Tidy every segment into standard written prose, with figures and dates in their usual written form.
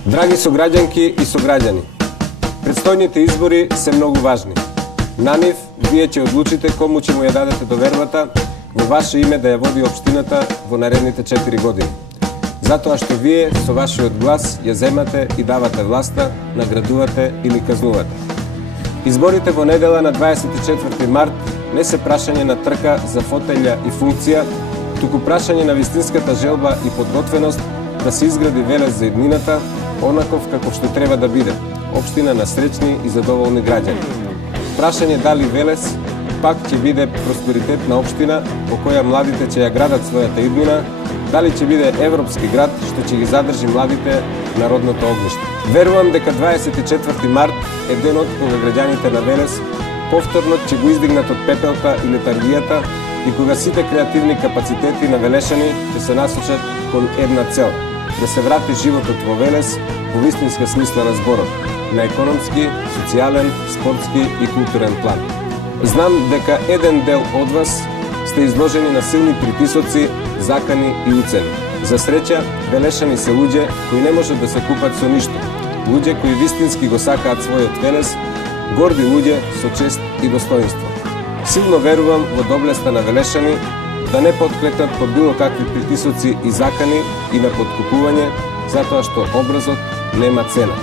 Драги сограѓанки и сограѓани, предстојните избори се многу важни. На нив, вие ќе одлучите кому ќе му ја дадете довербата во ваше име да ја води општината во наредните 4 години. Затоа што вие со вашиот глас ја земате и давате власта, наградувате или казнувате. Изборите во недела на 24 март не се прашање на трка за фотелја и функција, туку прашање на вистинската желба и подготвеност да се изгради Велес за иднината, онаков каков што треба да биде, општина на среќни и задоволни граѓани. Прашање дали Велес пак ќе биде просперитетна општина во која младите ќе ја градат својата иднина, дали ќе биде европски град што ќе ги задржи младите на родното огниште. Верувам дека 24 март е денот кога граѓаните на Велес повторно ќе го издигнат од пепелта и летаргијата и кога сите креативни капацитети на велешани ќе се насочат кон една цел – да се врати животот во Велес во вистинска смисла на зборот, на економски, социјален, спортски и културен план. Знам дека еден дел од вас сте изложени на силни притисоци, закани и уцени. За среќа, велешани се луѓе кои не можат да се купат со ништо. Луѓе кои вистински го сакаат својот Велес, горди луѓе со чест и достоинство. Силно верувам во доблеста на велешани да не подклекнат под било какви притисоци и закани и на подкупување, затоа што образот нема цена,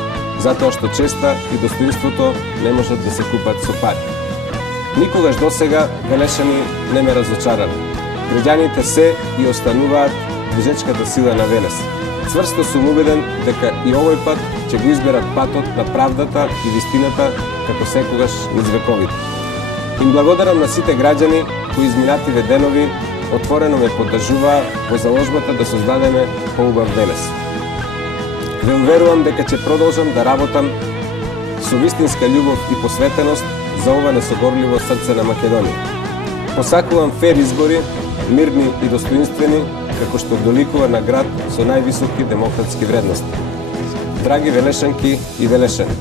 затоа што честа и достоинството не можат да се купат со пари. Никогаш досега велешани не ме разочарали. Граѓаните се и остануваат движечката сила на Велес. Цврсто сум убеден дека и овој пат ќе го изберат патот на правдата и вистината како секогаш низ вековите. Им благодарам на сите граѓани кои изминативе денови отворено ме поддржуваа во заложбата да создадеме поубав Велес. Ве уверувам дека ќе продолжам да работам со вистинска љубов и посветеност за ова несогорливо срце на Македонија. Посакувам фер избори, мирни и достоинствени, како што доликува на град со највисоки демократски вредности. Драги велешанки и велешани,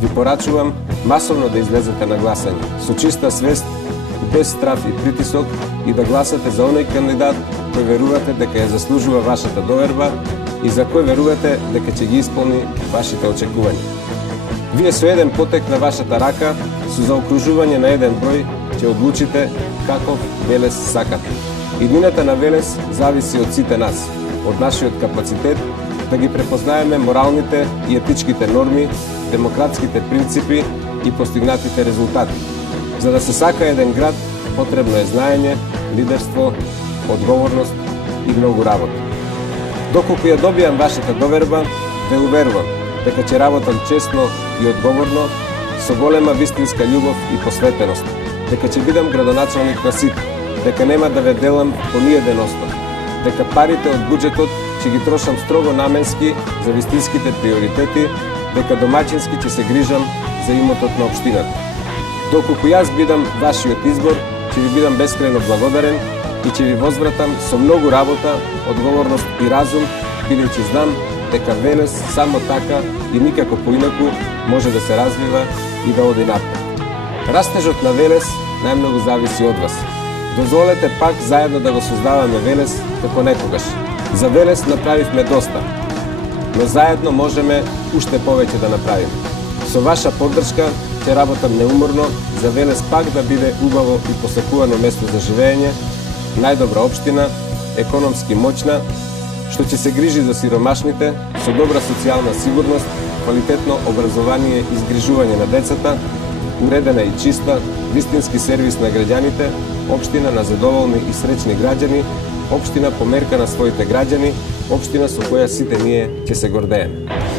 ви порачувам масовно да излезете на гласање, со чиста свест, без страф и притисок и да гласате за оној кандидат кој верувате дека ја заслужува вашата доверба и за кој верувате дека ќе ги исполни вашите очекувања. Вие со еден потек на вашата рака, со заокружување на еден број, ќе одлучите каков Велес сакате. Иднината на Велес зависи од сите нас, од нашиот капацитет да ги препознаеме моралните и етичките норми, демократските принципи и постигнатите резултати. За да се сака еден град, потребно е знаење, лидерство, одговорност и многу работа. Доколку ја добијам вашата доверба, ве уверувам дека ќе работам честно и одговорно, со голема вистинска љубов и посветеност, дека ќе бидам градоначалник на сите, дека нема да ве делам по ниеден основ, дека парите од буџетот ќе ги трошам строго наменски за вистинските приоритети, дека домаќински ќе се грижам за имотот на општината. Доколку јас бидам вашиот избор, ќе ви бидам бескрајно благодарен и ќе ви возвратам со многу работа, одговорност и разум, бидејќи знам дека Велес само така и никако поинаку може да се развива и да оди напред. Растежот на Велес најмногу зависи од вас. Дозволете пак заедно да го создаваме Велес како некогаш. За Велес направивме доста, но заедно можеме уште повеќе да направиме. Со ваша поддршка ќе работам неуморно за Велес пак да биде убаво и посакувано место за живење, најдобра општина, економски моќна, што ќе се грижи за сиромашните, со добра социјална сигурност, квалитетно образование и згрижување на децата, уредена и чиста, вистински сервис на граѓаните, општина на задоволни и среќни граѓани, општина по мерка на своите граѓани, општина со која сите ние ќе се гордееме.